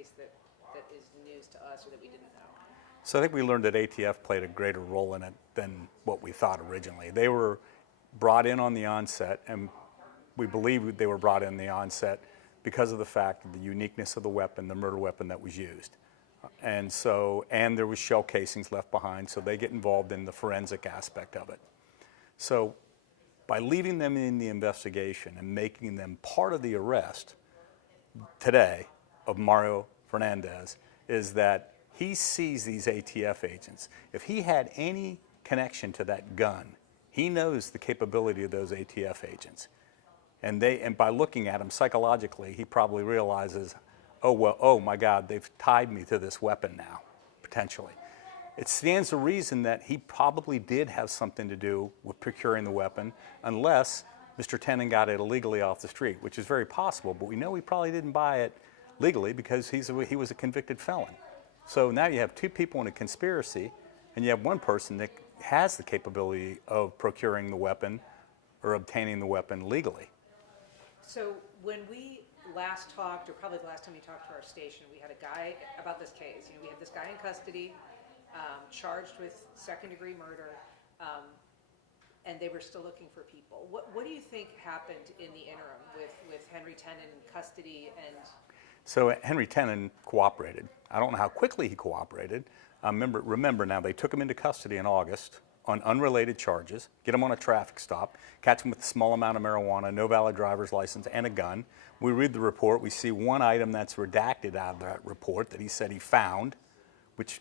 case that is news to us or that we didn't know? So I think we learned that ATF played a greater role in it than what we thought originally. They were brought in on the onset, and we believe they were brought in the onset because of the fact of the uniqueness of the weapon, the murder weapon that was used. And there was shell casings left behind, so they get involved in the forensic aspect of it. So by leaving them in the investigation and making them part of the arrest today of Mario Fernandez is that he sees these ATF agents. If he had any connection to that gun, he knows the capability of those ATF agents. And by looking at him psychologically, he probably realizes, oh, well, oh my God, they've tied me to this weapon now, potentially. It stands to reason that he probably did have something to do with procuring the weapon, unless Mr. Tennant got it illegally off the street, which is very possible, but we know he probably didn't buy it legally because he was a convicted felon. So now you have two people in a conspiracy, and you have one person that has the capability of procuring the weapon or obtaining the weapon legally. So when we last talked, or probably the last time you talked to our station, we had a guy about this case. You know, we had this guy in custody, charged with second-degree murder, and they were still looking for people. What do you think happened in the interim with Henry Tennant in custody? And so Henry Tennant cooperated. I don't know how quickly he cooperated. Remember now, they took him into custody in August on unrelated charges, get him on a traffic stop, catch him with a small amount of marijuana, no valid driver's license, and a gun. We read the report. We see one item that's redacted out of that report that he said he found, which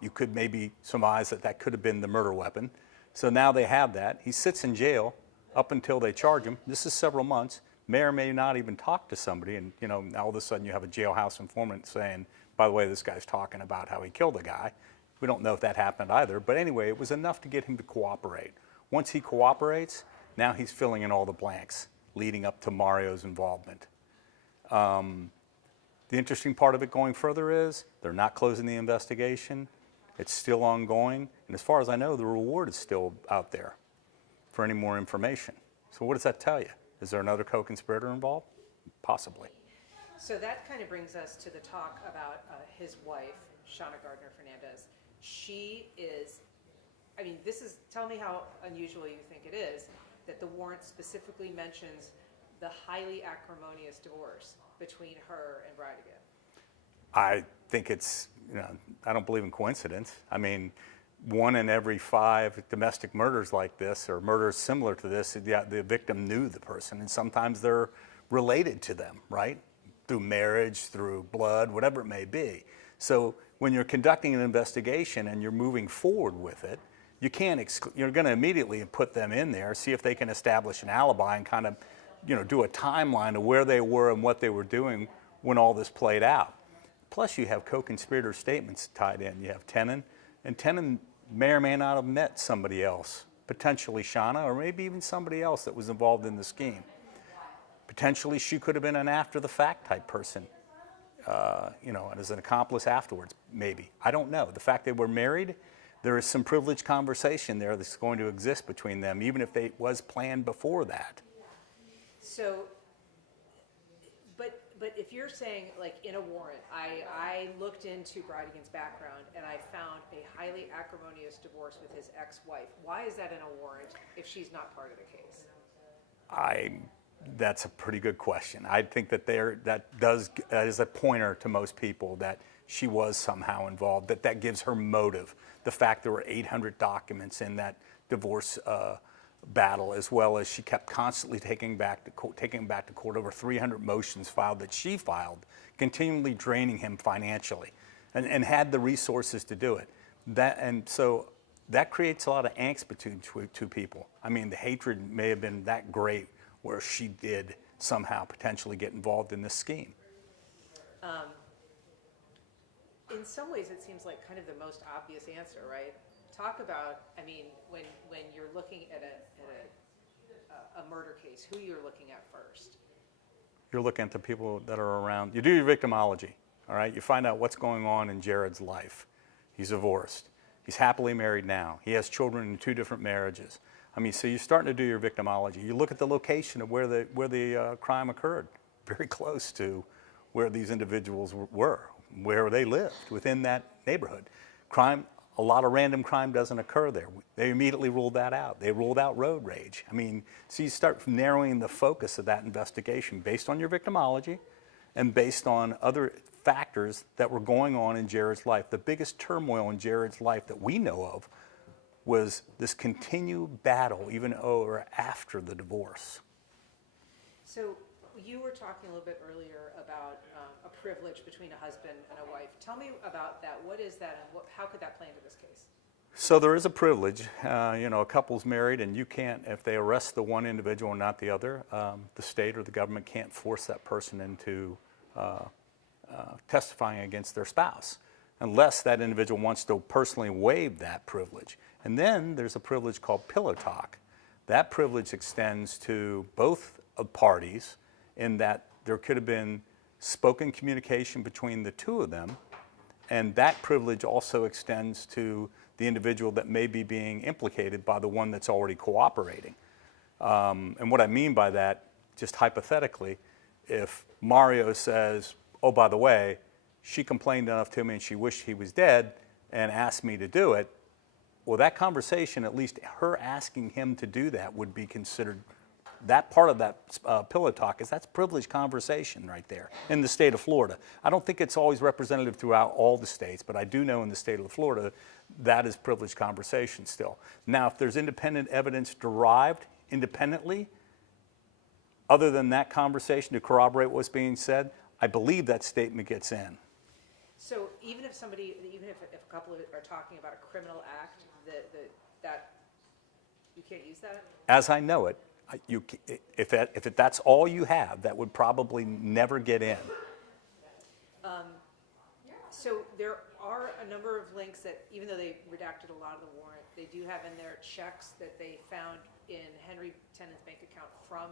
you could maybe surmise that that could have been the murder weapon. So now they have that. He sits in jail up until they charge him. This is several months. May or may not even talk to somebody, and you know, all of a sudden you have a jailhouse informant saying, by the way, this guy's talking about how he killed a guy. We don't know if that happened either, but anyway, it was enough to get him to cooperate. Once he cooperates, now he's filling in all the blanks leading up to Mario's involvement. The interesting part of it going further is they're not closing the investigation. It's still ongoing, and as far as I know, the reward is still out there for any more information. So what does that tell you? Is there another co-conspirator involved? Possibly. so that kind of brings us to the talk about his wife, Shauna Gardner Fernandez. She is, I mean, tell me how unusual you think it is that the warrant specifically mentions the highly acrimonious divorce between her and Bridegan. I think it's, I don't believe in coincidence. I mean, 1 in every 5 domestic murders like this, or murders similar to this, the victim knew the person, and sometimes they're related to them, right? Through marriage, through blood, whatever it may be. So when you're conducting an investigation and you're moving forward with it, you can't you're going to immediately put them in there, see if they can establish an alibi and kind of, do a timeline of where they were and what they were doing when all this played out. Plus you have co-conspirator statements tied in. You have Tennant, and Tennant may or may not have met somebody else, potentially Shauna, or maybe even somebody else that was involved in the scheme. Potentially she could have been an after-the-fact type person, as an accomplice afterwards, maybe. I don't know. The fact they were married, there is some privileged conversation there that's going to exist between them, even if it was planned before that. So, but if you're saying, like, in a warrant, I looked into Bridegans' background and I found a highly acrimonious divorce with his ex-wife. Why is that in a warrant if she's not part of the case? That's a pretty good question. I think that that is a pointer to most people that she was somehow involved, that gives her motive. The fact there were 800 documents in that divorce battle, as well as she kept constantly taking back to court over 300 motions filed that she filed, continually draining him financially, and had the resources to do it. So that creates a lot of angst between two people. I mean, the hatred may have been that great where she did somehow potentially get involved in this scheme. In some ways, it seems like kind of the most obvious answer, right? Talk about, I mean, when you're looking at a murder case, who you're looking at first? You're looking at the people that are around. You do your victimology, all right? You find out what's going on in Jared's life. He's divorced. He's happily married now. He has children in 2 different marriages. I mean, so you're starting to do your victimology. You look at the location of where the crime occurred, very close to where these individuals were, where they lived within that neighborhood. Crime, a lot of random crime doesn't occur there. They immediately ruled that out. They ruled out road rage. I mean, so you start narrowing the focus of that investigation based on your victimology and based on other factors that were going on in Jared's life. The biggest turmoil in Jared's life that we know of was this continued battle even over after the divorce. So you were talking a little bit earlier about a privilege between a husband and a wife. Tell me about that. What is that, and how could that play into this case? So there is a privilege. A couple's married, and you can't, if they arrest the one individual and not the other, the state or the government can't force that person into testifying against their spouse, unless that individual wants to personally waive that privilege. And then there's a privilege called pillow talk. That privilege extends to both parties in that there could have been spoken communication between the two of them, and that privilege also extends to the individual that may be being implicated by the one that's already cooperating. And what I mean by that, just hypothetically, if Mario says, oh, by the way, she complained enough to me and she wished he was dead and asked me to do it, well, that conversation, at least her asking him to do that, would be considered, that part of that pillow talk that's privileged conversation right there in the state of Florida. I don't think it's always representative throughout all the states, but I do know in the state of Florida, that is privileged conversation still. Now, if there's independent evidence derived independently, other than that conversation to corroborate what's being said, I believe that statement gets in. So even if a couple are talking about a criminal act, that you can't use that? As I know it, if that's all you have, that would probably never get in. So there are a number of links that, even though they redacted a lot of the warrant, they do have in there checks that they found in Henry Tennant's bank account from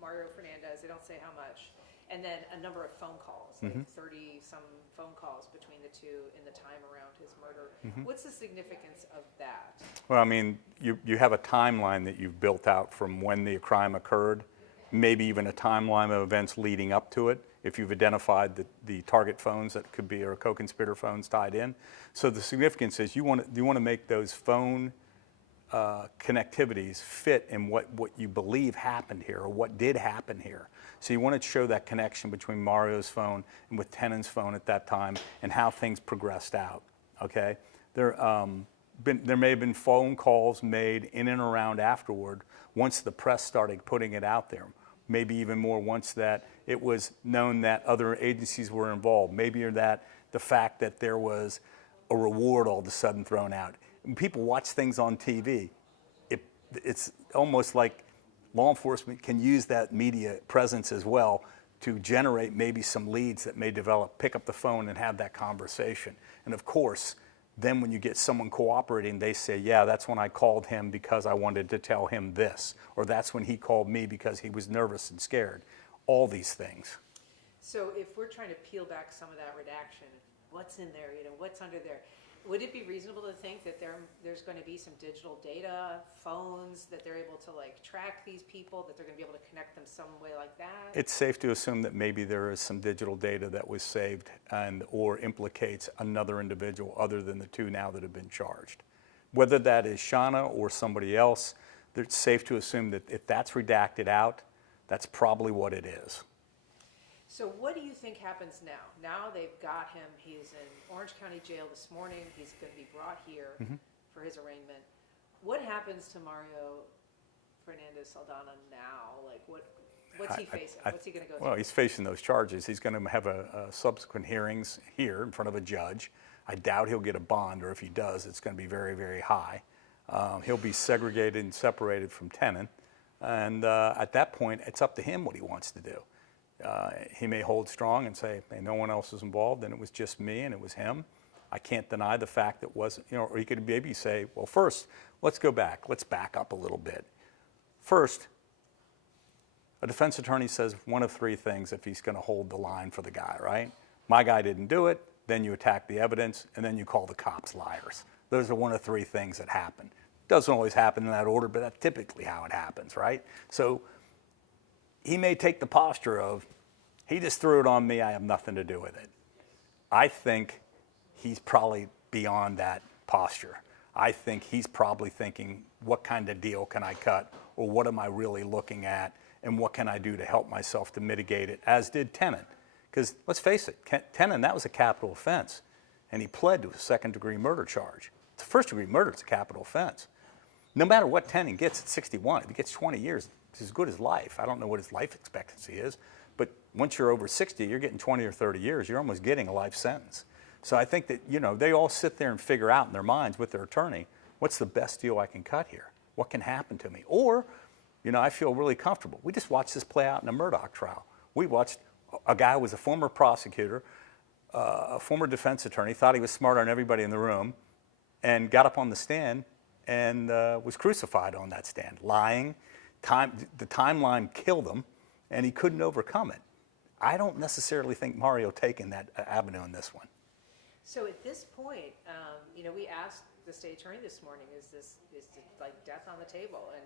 Mario Fernandez. They don't say how much. And then a number of phone calls, like 30-some phone calls between the two in the time around his murder. What's the significance of that? Well, I mean, you have a timeline that you've built out from when the crime occurred, maybe even a timeline of events leading up to it, if you've identified the target phones that could be, or co-conspirator phones tied in. So the significance is you want to make those phone connectivities fit in what you believe happened here, or what did happen here. So you want to show that connection between Mario's phone and with Tennant's phone at that time, and how things progressed out. Okay, there may have been phone calls made in and around afterward, once the press started putting it out there. Maybe even more once that it was known that other agencies were involved. Maybe that the fact that there was a reward all of a sudden thrown out. When people watch things on TV, it's almost like law enforcement can use that media presence as well to generate maybe some leads that may develop, pick up the phone and have that conversation. And of course, then when you get someone cooperating, they say, yeah, that's when I called him because I wanted to tell him this, or that's when he called me because he was nervous and scared. All these things. So if we're trying to peel back some of that redaction, what's in there, what's under there? Would it be reasonable to think that there's going to be some digital data, phones, that they're able to track these people, that they're going to be able to connect them some way like that? It's safe to assume that maybe there is some digital data that was saved or implicates another individual other than the two now that have been charged. Whether that is Shauna or somebody else, it's safe to assume that if that's redacted out, that's probably what it is. So what do you think happens now? Now they've got him. He's in Orange County Jail this morning. He's going to be brought here for his arraignment. What happens to Mario Fernandez Saldana now? What's he facing? What's he going to go through? Well, he's facing those charges. He's going to have a subsequent hearings here in front of a judge. I doubt he'll get a bond, or if he does, it's going to be very, very high. He'll be segregated and separated from Tennant. And at that point, it's up to him what he wants to do. He may hold strong and say, hey, no one else is involved, and it was just me and it was him. I can't deny the fact that it wasn't, or he could maybe say, well, first, let's go back. Let's back up a little bit. First, a defense attorney says one of three things if he's going to hold the line for the guy, right? My guy didn't do it, then you attack the evidence, and then you call the cops liars. Those are one of three things that happen. Doesn't always happen in that order, but that's typically how it happens, right? So he may take the posture of, He just threw it on me. I have nothing to do with it. I think he's probably beyond that posture. I think he's probably thinking, what kind of deal can I cut? Or what am I really looking at? And what can I do to help myself to mitigate it, as did Tennant. Because let's face it, Tennant, that was a capital offense. And he pled to a second-degree murder charge. It's a first-degree murder, it's a capital offense. No matter what Tennant gets at 61, if he gets 20 years, it's as good as life. I don't know what his life expectancy is, but once you're over 60, you're getting 20 or 30 years, you're almost getting a life sentence. So I think that, they all sit there and figure out in their minds with their attorney, what's the best deal I can cut here? What can happen to me? Or, I feel really comfortable. We just watched this play out in a Murdaugh trial. We watched a guy who was a former prosecutor, a former defense attorney, thought he was smarter than everybody in the room, and got up on the stand and was crucified on that stand, lying. The timeline killed him, and he couldn't overcome it. I don't necessarily think Mario taken that avenue in this one. So at this point, we asked the state attorney this morning, is like death on the table? And,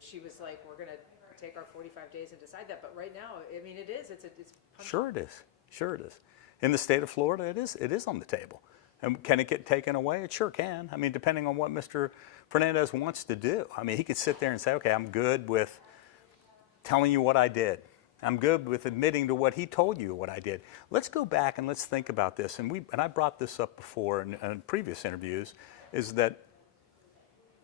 she was like, we're going to take our 45 days and decide that. But right now, I mean, it is. It's Sure it is. Sure it is. In the state of Florida, it is on the table. And can it get taken away? It sure can. I mean, depending on what Mr. Fernandez wants to do. I mean, he could sit there and say, okay, I'm good with telling you what I did. I'm good with admitting to what he told you what I did. Let's go back and let's think about this. And I brought this up before in previous interviews, is that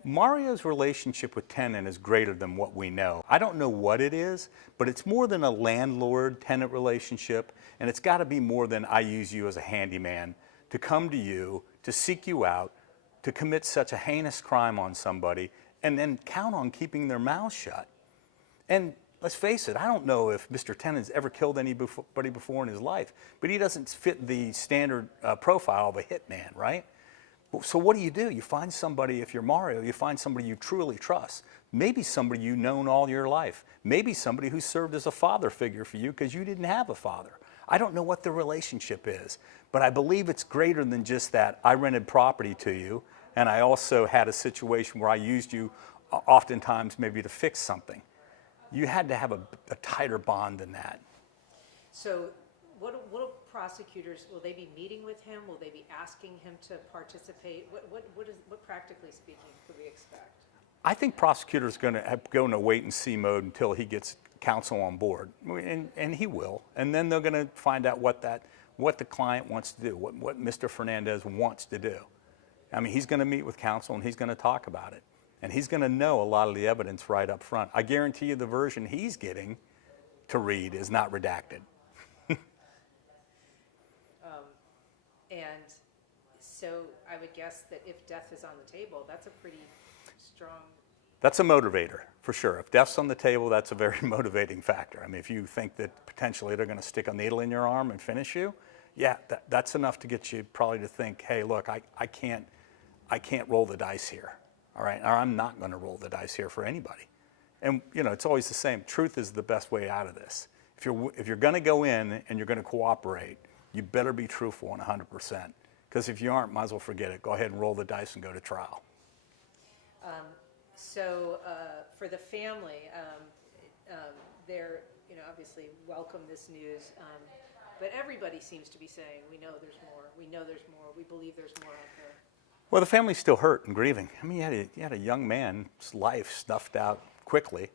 Mario's relationship with Tennant is greater than what we know. I don't know what it is, but it's more than a landlord-tenant relationship, and it's got to be more than I use you as a handyman to come to you, to seek you out, to commit such a heinous crime on somebody, and then count on keeping their mouths shut. And let's face it, I don't know if Mr. Tennant's ever killed anybody before in his life, but he doesn't fit the standard profile of a hitman, right? So what do? You find somebody, if you're Mario, you find somebody you truly trust. Maybe somebody you've known all your life. Maybe somebody who served as a father figure for you because you didn't have a father. I don't know what the relationship is, but I believe it's greater than just that I rented property to you, and I also had a situation where I used you oftentimes maybe to fix something. You had to have a tighter bond than that. So what prosecutors, will they be meeting with him? Will they be asking him to participate? What practically speaking could we expect? I think prosecutors are going to go in a wait-and-see mode until he gets counsel on board, and he will. And then they're going to find out what the client wants to do, what Mr. Fernandez wants to do. I mean, he's going to meet with counsel, and he's going to talk about it. And he's going to know a lot of the evidence right up front. I guarantee you the version he's getting to read is not redacted. And so I would guess that if death is on the table, that's a pretty strong... That's a motivator, for sure. If death's on the table, that's a very motivating factor. I mean, if you think that potentially they're going to stick a needle in your arm and finish you, yeah, that's enough to get you probably to think, hey, look, I can't roll the dice here, all right? Or I'm not going to roll the dice here for anybody. And, it's always the same. Truth is the best way out of this. If you're going to go in and you're going to cooperate, you better be truthful 100%. Because if you aren't, might as well forget it. Go ahead and roll the dice and go to trial. So for the family, they're obviously welcome this news, but everybody seems to be saying, we know there's more, we know there's more, we believe there's more out there. Well, the family's still hurt and grieving. I mean, you had a young man's life snuffed out quickly.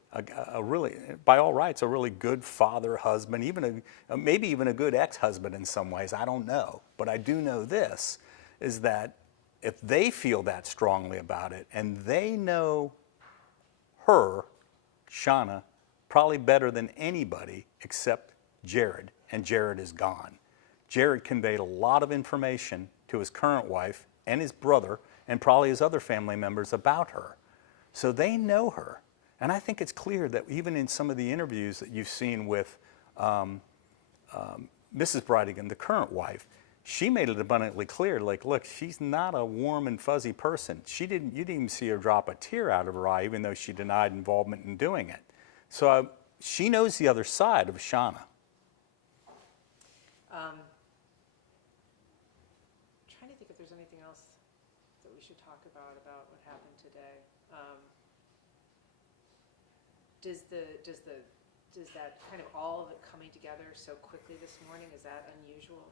A really, by all rights, a really good father, husband, maybe even a good ex-husband in some ways. I don't know, but I do know this is that if they feel that strongly about it, and they know her, Shauna, probably better than anybody except Jared, and Jared is gone. Jared conveyed a lot of information to his current wife and his brother, and probably his other family members about her. So they know her. And I think it's clear that even in some of the interviews that you've seen with Mrs. Bridegan, the current wife, she made it abundantly clear, like, look, she's not a warm and fuzzy person. You didn't even see her drop a tear out of her eye, even though she denied involvement in doing it. So she knows the other side of Shauna. Trying to think if there's anything else that we should talk about what happened today. Does the does that kind of all of it coming together so quickly this morning, is that unusual?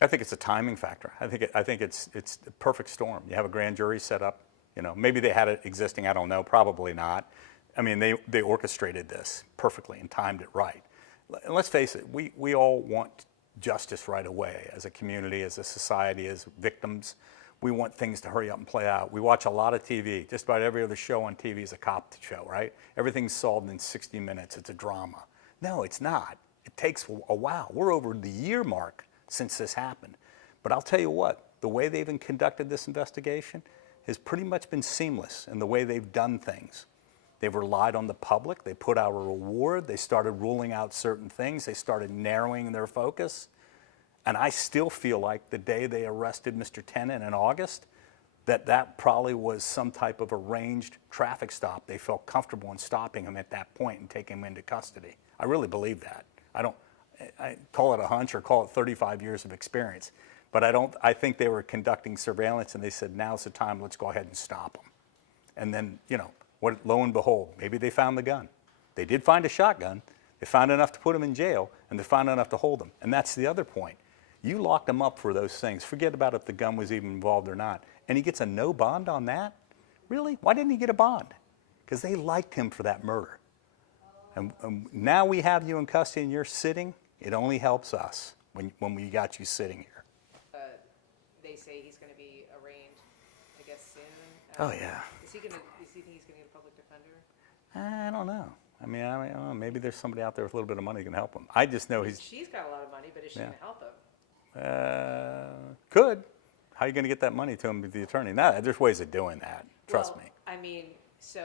I think it's a timing factor. I think it's the perfect storm. You have a grand jury set up. You know, maybe they had it existing. I don't know. Probably not. I mean, they orchestrated this perfectly and timed it right. And let's face it, we all want justice right away as a community, as a society, as victims. We want things to hurry up and play out. We watch a lot of TV. Just about every other show on TV is a cop show, right? Everything's solved in 60 minutes. It's a drama. No, it's not. It takes a while. We're over the year mark since this happened. But I'll tell you what, the way they've conducted this investigation has pretty much been seamless in the way they've done things. They've relied on the public. They put out a reward. They started ruling out certain things. They started narrowing their focus. And I still feel like the day they arrested Mr. Tennant in August, that probably was some type of arranged traffic stop. They felt comfortable in stopping him at that point and taking him into custody. I really believe that. I call it a hunch or call it 35 years of experience. But I think they were conducting surveillance and they said, now's the time, let's go ahead and stop him. And then, you know, lo and behold, maybe they found the gun. They did find a shotgun. They found enough to put him in jail, and they found enough to hold him. And that's the other point. You locked him up for those things. Forget about if the gun was even involved or not. And he gets a no bond on that? Really? Why didn't he get a bond? Because they liked him for that murder. And now we have you in custody and you're sitting. It only helps us when we got you sitting here. They say he's going to be arraigned, I guess, soon. Oh, yeah. Does he think he's going to get a public defender? I don't know. I mean, I don't know. Maybe there's somebody out there with a little bit of money who can help him. I just know She's got a lot of money, but is she going to help him? Could. How are you going to get that money to him with the attorney? No, there's ways of doing that. Trust me. I mean, so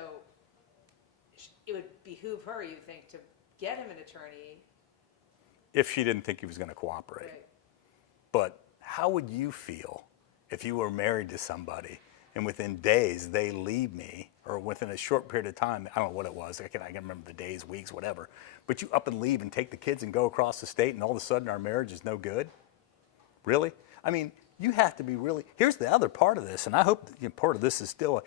it would behoove her, you think, to get him an attorney. If she didn't think he was going to cooperate. Right. But how would you feel if you were married to somebody and within days they leave me, or within a short period of time, I don't know what it was, I can't remember the days, weeks, whatever, but you up and leave and take the kids and go across the state and all of a sudden our marriage is no good? Really? I mean, you have to be really, here's the other part of this, and I hope that, part of this is still,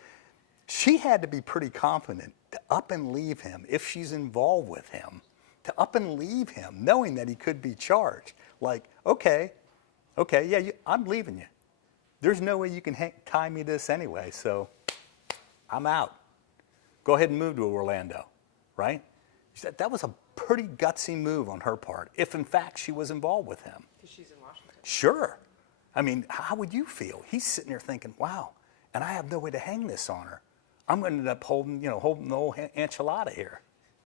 she had to be pretty confident to up and leave him if she's involved with him, to up and leave him knowing that he could be charged. Like, okay, yeah, I'm leaving you. There's no way you can tie me to this anyway, so I'm out. Go ahead and move to Orlando, right? That was a pretty gutsy move on her part, if in fact she was involved with him. Because she's in Washington. Sure. I mean, how would you feel? He's sitting there thinking, wow, and I have no way to hang this on her. I'm going to end up holding the whole enchilada here.